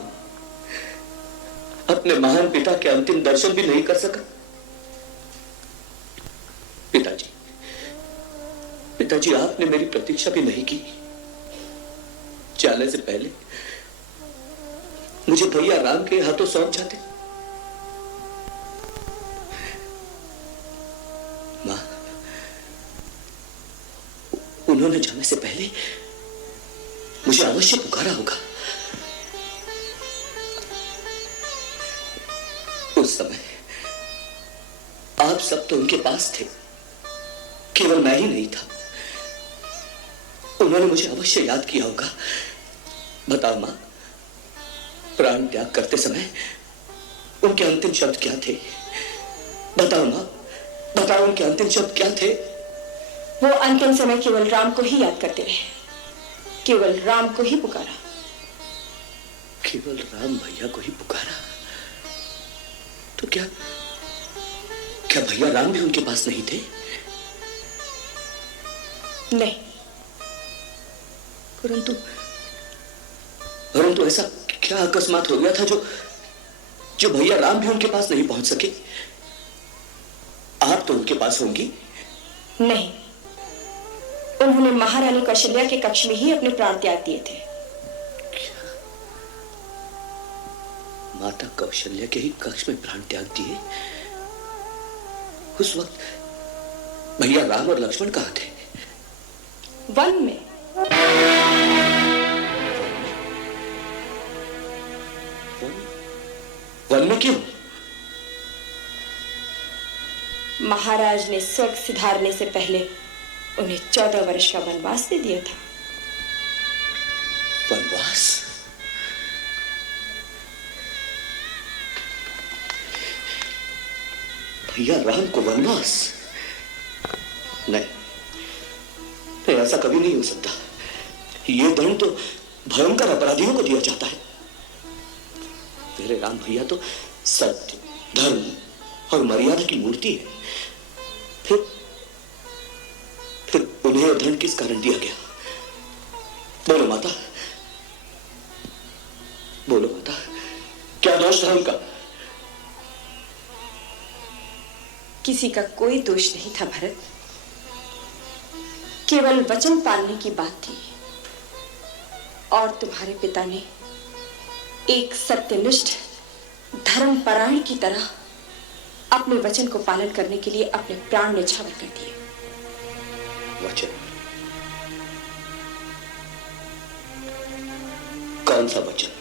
अपने महान पिता के अंतिम दर्शन भी नहीं कर सका। पिताजी, आपने मेरी प्रतीक्षा भी नहीं की। जाने से पहले मुझे भैया राम के हाथों सौंप जाते। मां, उन्होंने जाने से पहले मुझे अवश्य पुकारा होगा। उस समय आप सब तो उनके पास थे, केवल मैं ही नहीं था। उन्होंने मुझे अवश्य याद किया होगा। बताओ मां, प्राण त्याग करते समय उनके अंतिम शब्द क्या थे? बताओ मां, बताओ उनके अंतिम शब्द क्या थे? वो अंतिम समय केवल राम को ही याद करते रहे, केवल राम को ही पुकारा। केवल राम भैया को ही पुकारा? तो क्या भैया राम भी उनके पास नहीं थे? नहीं। परंतु ऐसा क्या अकस्मात हो गया था जो भैया राम भी उनके पास नहीं पहुंच सके? आप तो उनके पास होंगी। नहीं, उन्होंने महारानी कौशल्या के कक्ष में ही अपने प्राण त्याग दिए थे। माता कौशल्या के ही कक्ष में प्राण त्याग दिए? उस वक्त भैया राम और लक्ष्मण कहां थे? वन में। वन में क्यों? महाराज ने स्वर्ग सिधारने से पहले उन्हें 14 वर्ष का वनवास दे दिया था। वनवास? भैया राम को वनवास? नहीं, ऐसा कभी नहीं हो सकता। ये दंड तो भयंकर अपराधियों को दिया जाता है। मेरे राम भैया तो सत्य, धर्म और मर्यादा की मूर्ति है। फिर उन्हें यह दंड किस कारण दिया गया? बोलो माता, बोलो माता, क्या दोष था उनका? किसी का कोई दोष नहीं था भरत, केवल वचन पालने की बात थी। और तुम्हारे पिता ने एक सत्यनिष्ठ धर्मपरायण की तरह अपने वचन को पालन करने के लिए अपने प्राण न्यौछावर कर दिए। वचन? कौन सा वचन?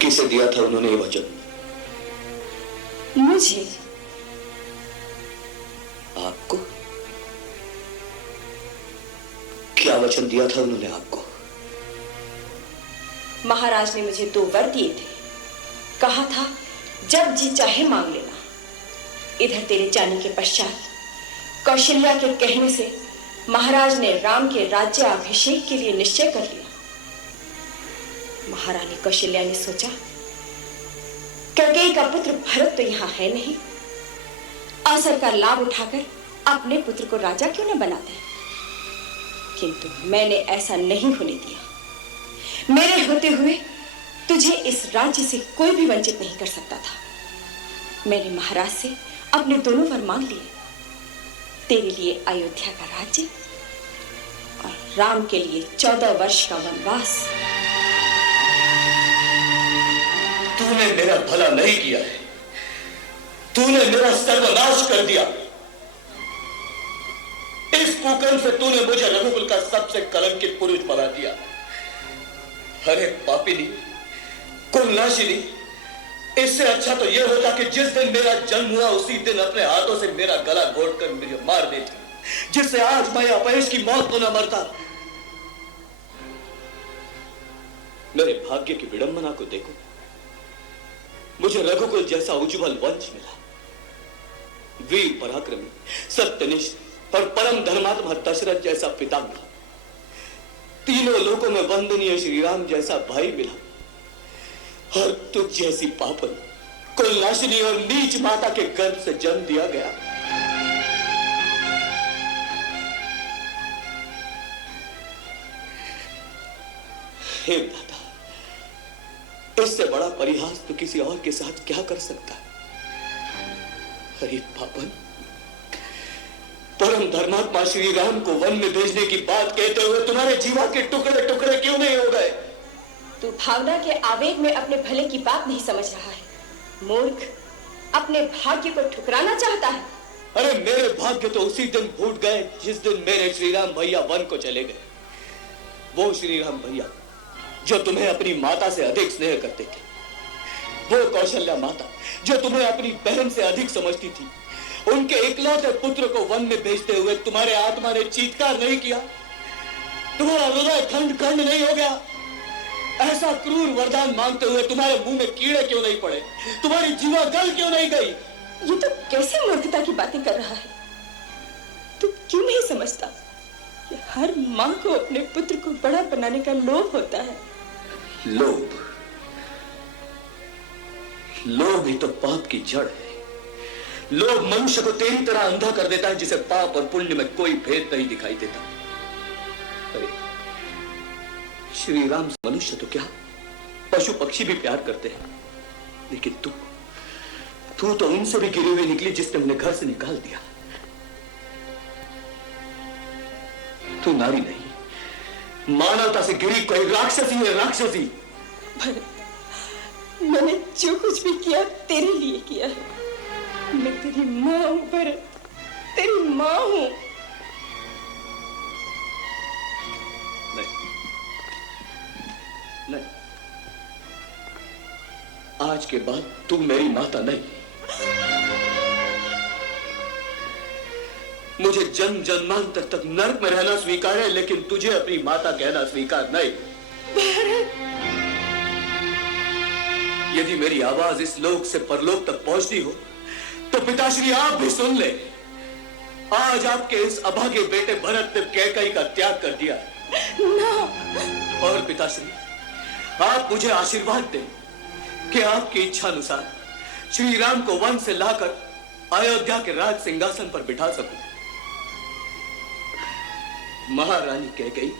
किसे दिया था उन्होंने ये वचन? मुझे। आपको? क्या वचन दिया था उन्होंने आपको? महाराज ने मुझे 2 वर दिए थे। कहा था जब जी चाहे मांग लेना। इधर तेरे जाने के पश्चात कौशल्या के कहने से महाराज ने राम के राज्य अभिषेक के लिए निश्चय कर लिया। महारानी कौशल्या ने सोचा, कैकेयी का पुत्र भरत तो यहाँ है नहीं, अवसर का लाभ उठाकर अपने पुत्र को राजा क्यों न बनाते। किंतु मैंने ऐसा नहीं होने दिया। मेरे होते हुए तुझे इस राज्य से कोई भी वंचित नहीं कर सकता था। मैंने महाराज से अपने दोनों वर मांग लिए, तेरे लिए अयोध्या का राज्य और राम के लिए 14 वर्ष का वनवास। तूने मेरा भला नहीं किया है, तूने मेरा सर्वनाश कर दिया। इस कुकर्म से तूने मुझे रघुकुल का सबसे कलंकित पुरुष बना दिया। अरे पापिनी, कुलनाशिनी, इससे अच्छा तो यह होता कि जिस दिन मेरा जन्म हुआ उसी दिन अपने हाथों से मेरा गला घोटकर मुझे मार देती, जिससे आज मैं अपयश की मौत को न मरता। मेरे भाग्य की विडंबना को देखो, मुझे रघुकुल जैसा उज्जवल वंश मिला। वीर पराक्रमी, सत्यनिष्ठ और परम धर्मात्मा दशरथ जैसा पिता मिला। तीनों लोकों में वंदनीय श्री राम जैसा भाई मिला। और तुझ जैसी पापन, कुलनाशिनी और नीच माता के गर्भ से जन्म दिया गया। हे दादा, इससे बड़ा परिहास तो किसी और के साथ क्या कर सकता है। अरे पापन, परम धर्मात्मा श्री राम को वन में भेजने की बात कहते हुए तुम्हारे जीवा के टुकड़े टुकड़े क्यों नहीं हो गए? तू भावना के आवेग में अपने भले की बात नहीं समझ रहा है। मूर्ख, अपने भाग्य को ठुकराना चाहता है। अरे मेरे भाग्य तो उसी दिन फूट गए जिस दिन मेरे श्री राम भैया वन को चले गए। वो श्री राम भैया जो तुम्हें अपनी माता से अधिक स्नेह करते थे, वो कौशल्या माता जो तुम्हें अपनी बहन से अधिक समझती थी, उनके इकलौते पुत्र को वन में भेजते हुए तुम्हारे आत्मा ने चीत्कार नहीं किया? तुम्हारा हृदय खंड खंड नहीं हो गया? ऐसा क्रूर वरदान मांगते हुए तुम्हारे मुंह में कीड़े क्यों नहीं पड़े? तुम्हारी जीवा गल क्यों नहीं गई? ये तो कैसे मूर्खता की बातें कर रहा है? तू क्यों नहीं समझता कि हर माँ को अपने पुत्र को बड़ा बनाने का लोभ होता है। लोभ? लोभ ही तो पाप की जड़ है। लोभ मनुष्य को तेरी तरह अंधा कर देता है जिसे पाप और पुण्य में कोई भेद नहीं दिखाई देता। अरे श्री राम मनुष्य तो क्या, पशु पक्षी भी प्यार करते हैं, लेकिन तू तो उनसे भी गिरी हुई निकली जिसने उन्हें घर से निकाल दिया। तू नारी नहीं, मानवता से गिरी कोई राक्षसी है, राक्षसी। भरत, मैंने जो कुछ भी किया तेरे लिए किया है। मैं तेरी माँ हूं भरत, तेरी माँ हूं। नहीं, आज के बाद तू मेरी माता नहीं। मुझे जन्म जन्मांतर तक नरक में रहना स्वीकार है, लेकिन तुझे अपनी माता कहना स्वीकार नहीं। भरत, यदि मेरी आवाज इस लोक से परलोक तक पहुंचती हो तो पिताश्री आप भी सुन ले। आज आपके इस अभागे बेटे भरत ने कैकेयी का त्याग कर दिया ना। और पिताश्री, आप मुझे आशीर्वाद दें कि आपकी इच्छा अनुसार श्री राम को वन से लाकर अयोध्या के राज सिंहासन पर बिठा सकूं। महारानी कैकेयी,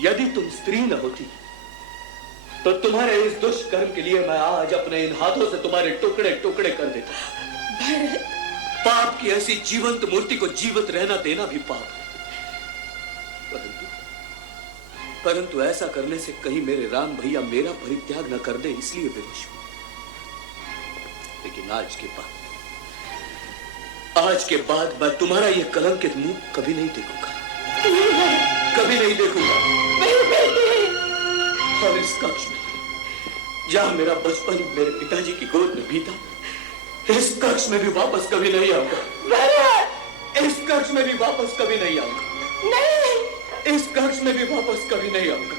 यदि तुम स्त्री न होती तो तुम्हारे इस दुष्कर्म के लिए मैं आज अपने इन हाथों से तुम्हारे टुकड़े टुकड़े कर देता। भरत, पाप की ऐसी जीवंत मूर्ति को जीवित रहना देना भी पाप है। परंतु ऐसा करने से कहीं मेरे राम भैया मेरा परित्याग न कर दे, इसलिए विवश हूं। लेकिन आज के बाद मैं तुम्हारा यह कलंकित मुंह कभी नहीं देखूंगा, कभी नहीं देखूंगा। और इस कक्ष में जहां मेरा बचपन मेरे पिताजी की गोद में बीता, इस कक्ष में भी वापस कभी नहीं आऊंगा। इस कक्ष में भी वापस कभी नहीं आऊंगा। नहीं, इस कक्ष में भी वापस कभी नहीं आऊंगा।